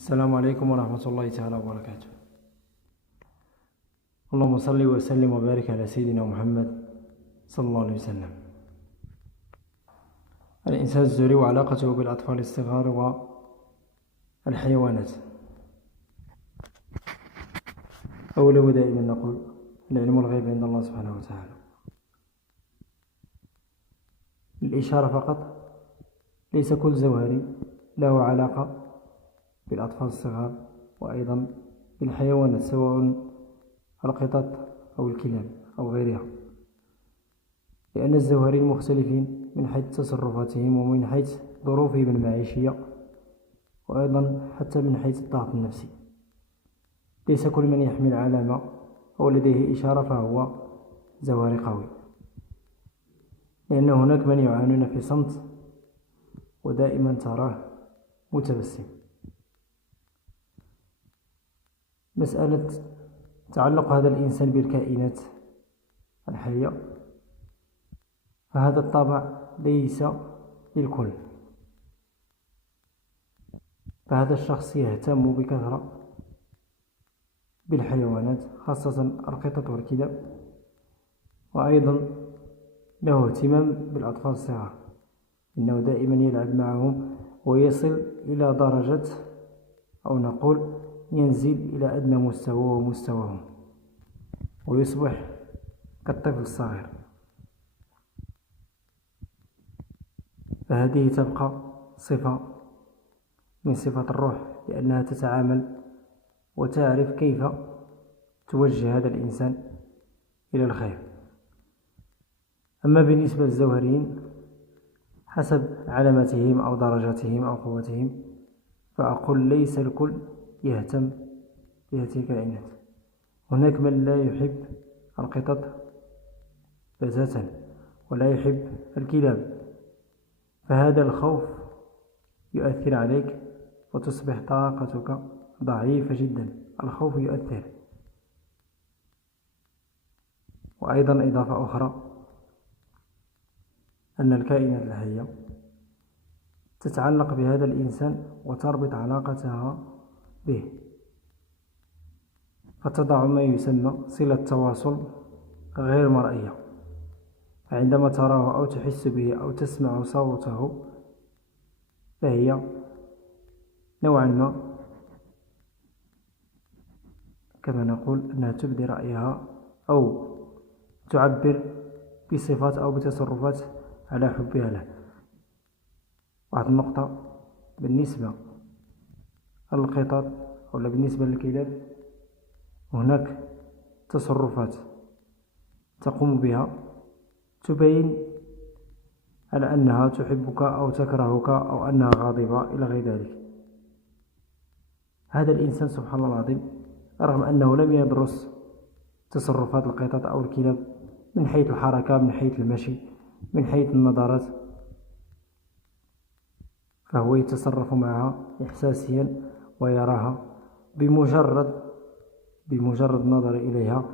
السلام عليكم ورحمة الله تعالى وبركاته. اللهم صل وسلم وبارك على سيدنا محمد صلى الله عليه وسلم. الإنسان الزهري وعلاقته بالأطفال الصغار والحيوانات. أولا دائما نقول العلم الغيب عند الله سبحانه وتعالى. الإشارة فقط، ليس كل زوهري له علاقة بالأطفال الصغار وأيضا بالحيوانات، سواء القطط أو الكلاب أو غيرها، لأن الزوهريين مختلفين من حيث تصرفاتهم ومن حيث ظروفهم المعيشية وأيضا حتى من حيث الضغط النفسي. ليس كل من يحمل علامة أو لديه إشارة فهو زوهري قوي، لأن هناك من يعانون في صمت ودائما تراه متبسم. مسألة تعلق هذا الإنسان بالكائنات الحية، فهذا الطبع ليس للكل، فهذا الشخص يهتم بكثرة بالحيوانات خاصة القطط والكلاب، وأيضا له اهتمام بالأطفال الصغار، إنه دائما يلعب معهم ويصل إلى درجة أو نقول ينزل إلى أدنى مستوى ومستواهم ويصبح كالطفل الصغير. فهذه تبقى صفة من صفات الروح، لأنها تتعامل وتعرف كيف توجه هذا الإنسان إلى الخير. أما بالنسبة للزوهريين حسب علامتهم أو درجاتهم أو قوتهم، فأقول ليس الكل يهتم بهذه الكائنات. هناك من لا يحب القطط بتاتا ولا يحب الكلاب، فهذا الخوف يؤثر عليك وتصبح طاقتك ضعيفة جدا. الخوف يؤثر. وأيضا إضافة أخرى، أن الكائنات الحية تتعلق بهذا الإنسان وتربط علاقتها به، فتضع ما يسمى صلة تواصل غير مرئية. فعندما تراه أو تحس به أو تسمع صوته، فهي نوعا ما كما نقول أنها تبدي رأيها أو تعبر بصفات أو بتصرفات على حبها له. واحد النقطة بالنسبة للقطط أو بالنسبة للكلاب، هناك تصرفات تقوم بها تبين على أنها تحبك أو تكرهك أو أنها غاضبة إلى غير ذلك. هذا الإنسان سبحان الله العظيم، رغم أنه لم يدرس تصرفات القطط أو الكلاب من حيث الحركة، من حيث المشي، من حيث النظرات، فهو يتصرف معها إحساسيا ويراها بمجرد نظر إليها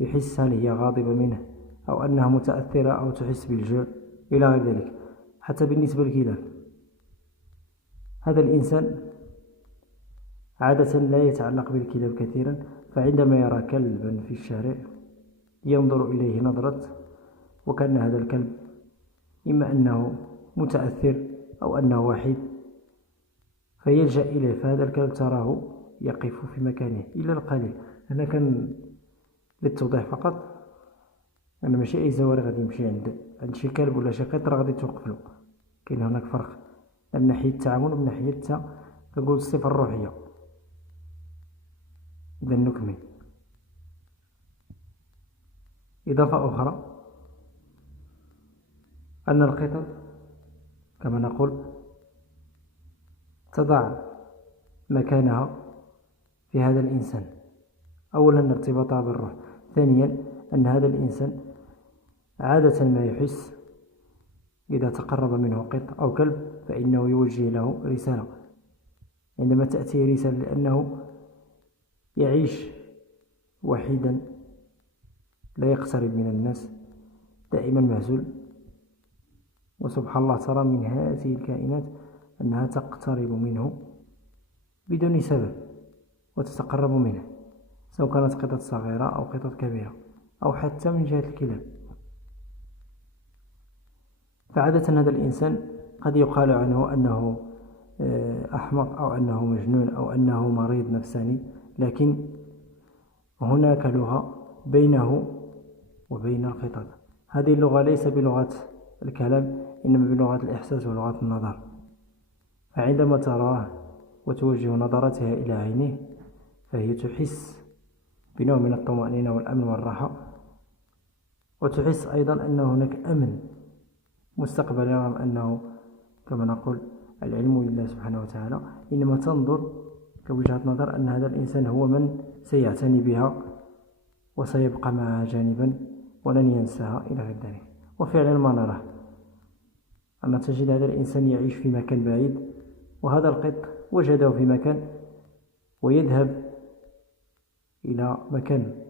يحس هل هي غاضبة منه أو أنها متأثرة أو تحس بالجوع إلى غير ذلك. حتى بالنسبة للكلاب، هذا الإنسان عادة لا يتعلق بالكلاب كثيرا، فعندما يرى كلبا في الشارع ينظر إليه نظرة وكأن هذا الكلب إما أنه متأثر أو أنه وحيد فيلجأ إليه. فهذا الكلب تراه يقف في مكانه إلا القليل. أنا كان للتوضيح فقط، أنا ماشي أي زواري غادي يمشي عند شي كلب ولا شي قط راه غادي توقف له. كاين هناك فرق من ناحية التعامل ومن ناحية تقول الصفة الروحية. إذا نكمل. إضافة أخرى، أن القطط كما نقول تضع مكانها في هذا الإنسان. أولا ارتباطها بالروح، ثانيا أن هذا الإنسان عادة ما يحس إذا تقرب منه قط أو كلب فإنه يوجه له رسالة. عندما تأتي رسالة لأنه يعيش وحيدا لا يقترب من الناس، دائما معزول، وسبحان الله ترى من هذه الكائنات أنها تقترب منه بدون سبب وتتقرب منه، سواء كانت قطط صغيرة أو قطط كبيرة أو حتى من جهة الكلاب. فعادة هذا الإنسان قد يقال عنه أنه أحمق أو أنه مجنون أو أنه مريض نفساني، لكن هناك لغة بينه وبين القطط. هذه اللغة ليس بلغة الكلام، إنما بلغة الإحساس ولغة النظر. فعندما تراه وتوجه نظرتها إلى عينيه فهي تحس بنوع من الطمأنينة والأمن والراحة، وتحس أيضا أن هناك أمن مستقبلا، رغم أنه كما نقول العلم لله سبحانه وتعالى، إنما تنظر كوجهة نظر أن هذا الإنسان هو من سيعتني بها وسيبقى معها جانبا ولن ينساها إلى غير ذلك. وفعلا ما نراه أن تجد هذا الإنسان يعيش في مكان بعيد، وهذا القط وجده في مكان ويذهب إلى مكان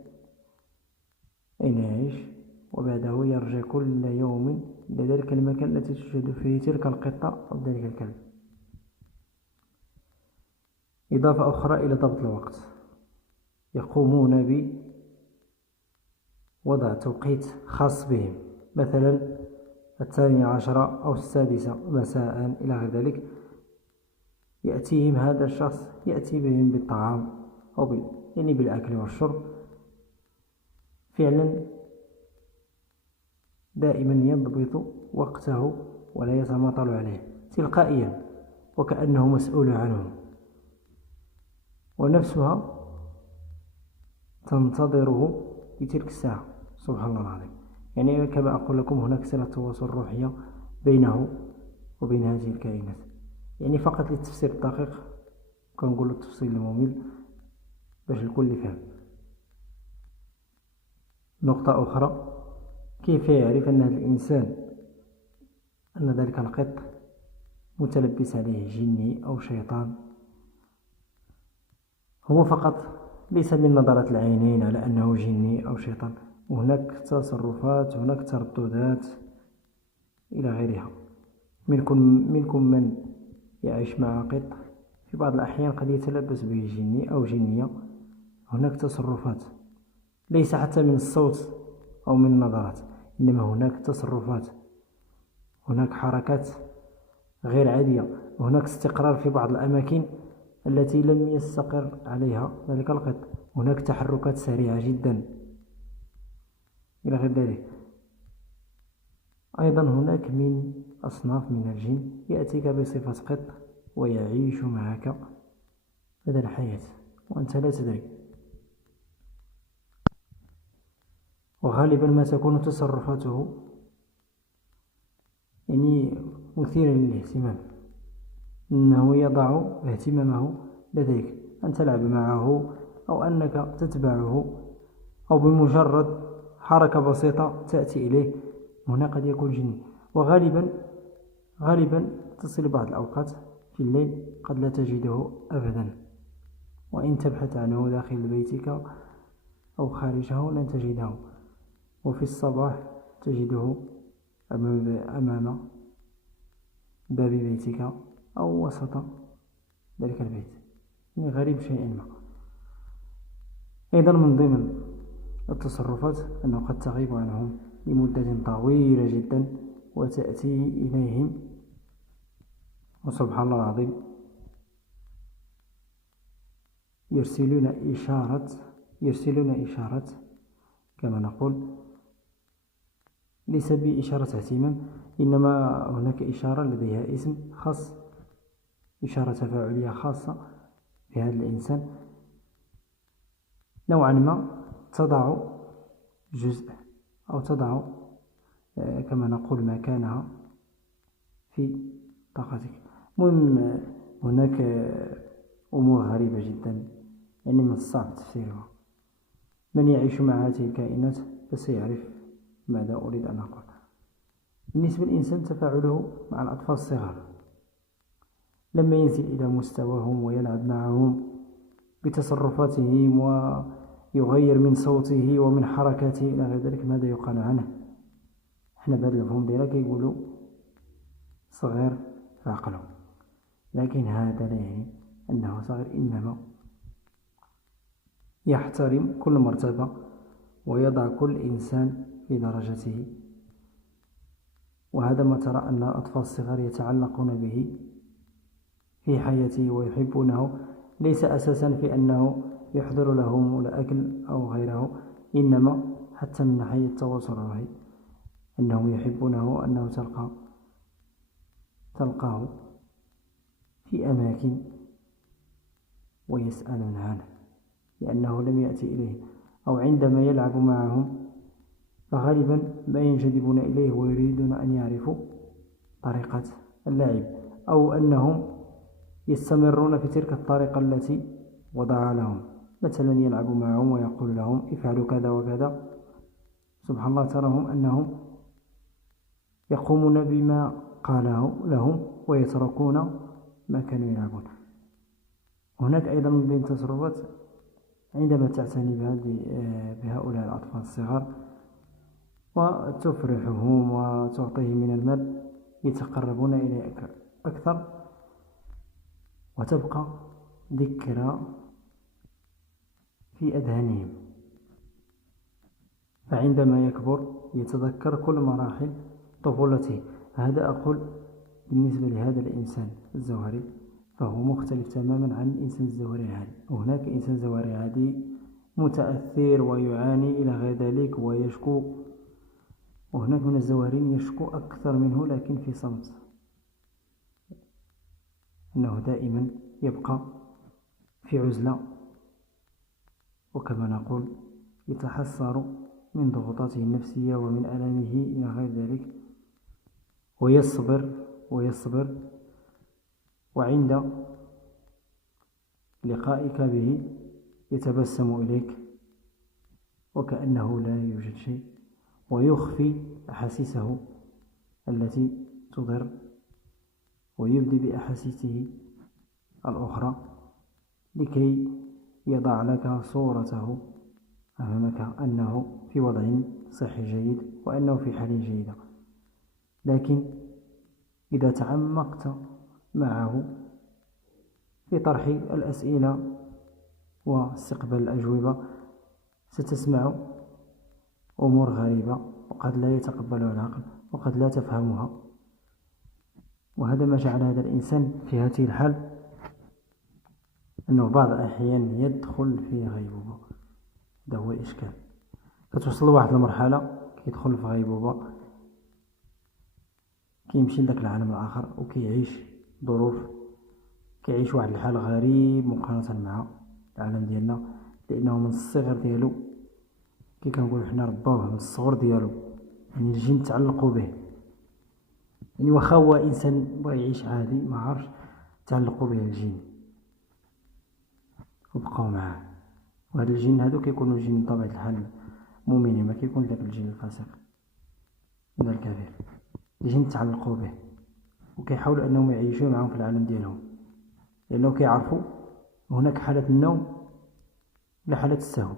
أين يعيش، وبعده يرجع كل يوم إلى ذلك المكان الذي توجد فيه تلك القطة أو ذلك الكلب. إضافة أخرى إلى ضبط الوقت، يقومون بوضع توقيت خاص بهم، مثلا 12 أو 6 مساء إلى غير ذلك، يأتيهم هذا الشخص، يأتي بهم بالطعام أو يعني بالأكل والشرب. فعلا دائما يضبط وقته ولا يتماطل عليه تلقائيا وكأنه مسؤول عنه، ونفسها تنتظره في تلك الساعة. سبحان الله العظيم. يعني كما أقول لكم هناك صلة تواصل روحية بينه وبين هذه الكائنات. يعني فقط للتفسير الدقيق كنقول التفصيل الممل باش الكل يفهم. نقطة أخرى، كيف يعرف أن هذا الإنسان أن ذلك القط متلبس عليه جني أو شيطان؟ هو فقط ليس من نظرة العينين على أنه جني أو شيطان، وهناك تصرفات، هناك ترددات إلى غيرها. منكم من يعيش مع قط في بعض الأحيان قد يتلبس به جني أو جنية. هناك تصرفات ليس حتى من الصوت أو من النظرات، إنما هناك تصرفات، هناك حركات غير عادية، وهناك استقرار في بعض الأماكن التي لم يستقر عليها ذلك القط. هناك تحركات سريعة جدا إلى غير ذلك. أيضا هناك من أصناف من الجن يأتيك بصفة قط ويعيش معك مدى الحياة وأنت لا تدري، وغالبا ما تكون تصرفاته يعني مثيرا للاهتمام، إنه يضع اهتمامه لديك أن تلعب معه أو أنك تتبعه، أو بمجرد حركة بسيطة تأتي إليه. هنا قد يكون جني، وغالبا تصل بعض الأوقات في الليل قد لا تجده أبدا، وإن تبحث عنه داخل بيتك أو خارجه لن تجده، وفي الصباح تجده أمام باب بيتك أو وسط ذلك البيت. يعني غريب شيئا ما. أيضا من ضمن التصرفات أنه قد تغيب عنهم لمدة طويلة جدا وتأتي إليهم، وسبحان الله العظيم يرسلون إشارة كما نقول، ليس بإشارة اهتمام، إنما هناك إشارة لديها اسم خاص، إشارة تفاعلية خاصة في هذا الإنسان، نوعا ما تضع جزء أو تضع كما نقول مكانها في طاقتك. المهم هناك أمور غريبة جدا، يعني من الصعب تفسيرها. من يعيش مع هذه الكائنات فسيعرف ماذا أريد أن أقول. بالنسبة للإنسان تفاعله مع الأطفال الصغار، لما ينزل إلى مستواهم ويلعب معهم بتصرفاتهم ويغير من صوته ومن حركاته إلى غير ذلك، ماذا يقال عنه؟ احنا بهذا المفهوم ديالك يقولوا صغير في عقله، لكن هذا لا يعني أنه الصغير إنما يحترم كل مرتبة ويضع كل إنسان في درجته. وهذا ما ترى أن الأطفال الصغار يتعلقون به في حياته ويحبونه، ليس أساسا في أنه يحضر لهم الأكل أو غيره، إنما حتى من ناحية التواصل الرهيب، أنهم يحبونه، أنه تلقاه في أماكن ويسألون عنه لأنه لم يأتي إليه، أو عندما يلعب معهم فغالبا ما ينجذبون إليه ويريدون أن يعرفوا طريقة اللعب، أو أنهم يستمرون في تلك الطريقة التي وضعها لهم. مثلا يلعب معهم ويقول لهم افعلوا كذا وكذا، سبحان الله تراهم أنهم يقومون بما قاله لهم ويتركون ما كانوا يلعبون. هناك أيضا من بين التصرفات عندما تعتني بهؤلاء الأطفال الصغار وتفرحهم وتعطيهم من المال، يتقربون إليك أكثر وتبقى ذكرى في أذهانهم، فعندما يكبر يتذكر كل مراحل طفولته. هذا أقول بالنسبة لهذا الإنسان الزهري، فهو مختلف تماما عن الإنسان الزهري العادي. وهناك إنسان زهري عادي متأثر ويعاني إلى غير ذلك ويشكو، وهناك من الزوارين يشكو أكثر منه لكن في صمت، أنه دائما يبقى في عزلة، وكما نقول يتحسر من ضغوطاته النفسية ومن ألامه إلى غير ذلك، ويصبر وعند لقائك به يتبسم إليك وكأنه لا يوجد شيء، ويخفي أحاسيسه التي تضر ويبدي بأحاسيسه الأخرى لكي يضع لك صورته أمامك أنه في وضع صحي جيد وأنه في حال جيدة. لكن إذا تعمقت معه في طرح الأسئلة واستقبال الأجوبة ستسمع أمور غريبة وقد لا يتقبلها العقل وقد لا تفهمها، وهذا ما جعل هذا الإنسان في هذه الحال أنه بعض الأحيان يدخل في غيبوبة. هذا هو الإشكال، كتوصل لواحد المرحلة كيدخل في غيبوبة، كيمشي لذاك العالم الآخر وكيعيش ظروف، كيعيش واحد الحال غريب مقارنة مع العالم ديالنا، لأنه من الصغر ديالو كي كنقولوا حنا رباوه من الصغر ديالو، يعني الجن تعلقوا به، يعني واخا هو إنسان بغى يعيش عادي ما عارفش تعلقوا به الجن وبقاو معاه. وهاد الجن هادو كيكونوا جن بطبيعة الحال مؤمنين، ما كيكون داك الجن الفاسق ولا الكافر. الجن تعلقوا به وكيحاولوا أنهم يعيشوا معهم في العالم ديالهم، لأنه كيعرفوا هناك حالة النوم لا حالة السهو،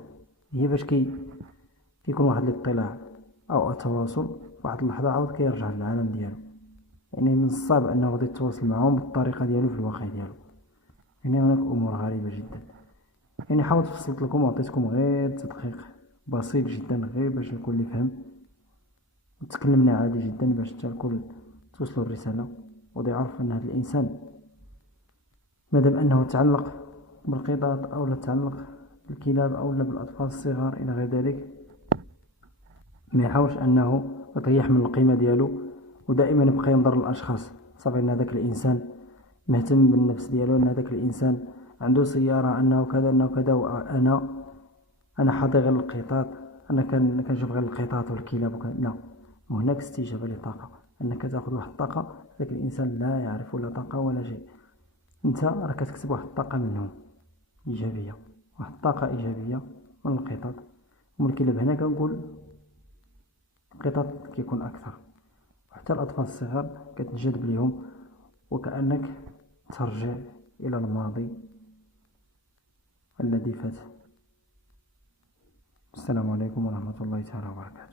هي فاش كيكون واحد الاطلاع أو التواصل واحد اللحظة عاود كيرجع للعالم ديالو. يعني من الصعب أنه غادي يتواصل معهم بالطريقة ديالو في الواقع ديالو. يعني هناك أمور غريبة جدا. يعني حاولت فصلت لكم وعطيتكم غير تدقيق بسيط جدا غير باش الكل اللي فهم، وتكلمنا عادي جدا باش حتى الكل توصلوا الرسالة وغادي يعرف أن هذا الإنسان مادام أنه تعلق بالقطط أو لا تعلق بالكلاب أو لا بالأطفال الصغار إلى غير ذلك، ما يحاولش أنه يطيح من القيمة ديالو ودائما يبقى ينظر للأشخاص. صافي أن هذاك الإنسان مهتم بالنفس ديالو، أن هذاك الإنسان عنده سيارة، أنه كذا أنه كذا، وأنا حاضي غير القطط، أنا كنشوف غير القطط والكلاب وكذا. لا، هناك استجابة للطاقة، أنك تأخذ واحد الطاقة ذاك الإنسان لا يعرف لا طاقة ولا شيء، أنت راك كتكسب واحد الطاقة منهم إيجابية، واحد الطاقة إيجابية من القطط ومن الكلاب. هنا كنقول القطط كيكون أكثر، وحتى الأطفال الصغار كتنجذب ليهم وكأنك ترجع إلى الماضي الذي فات. السلام عليكم ورحمة الله تعالى وبركاته.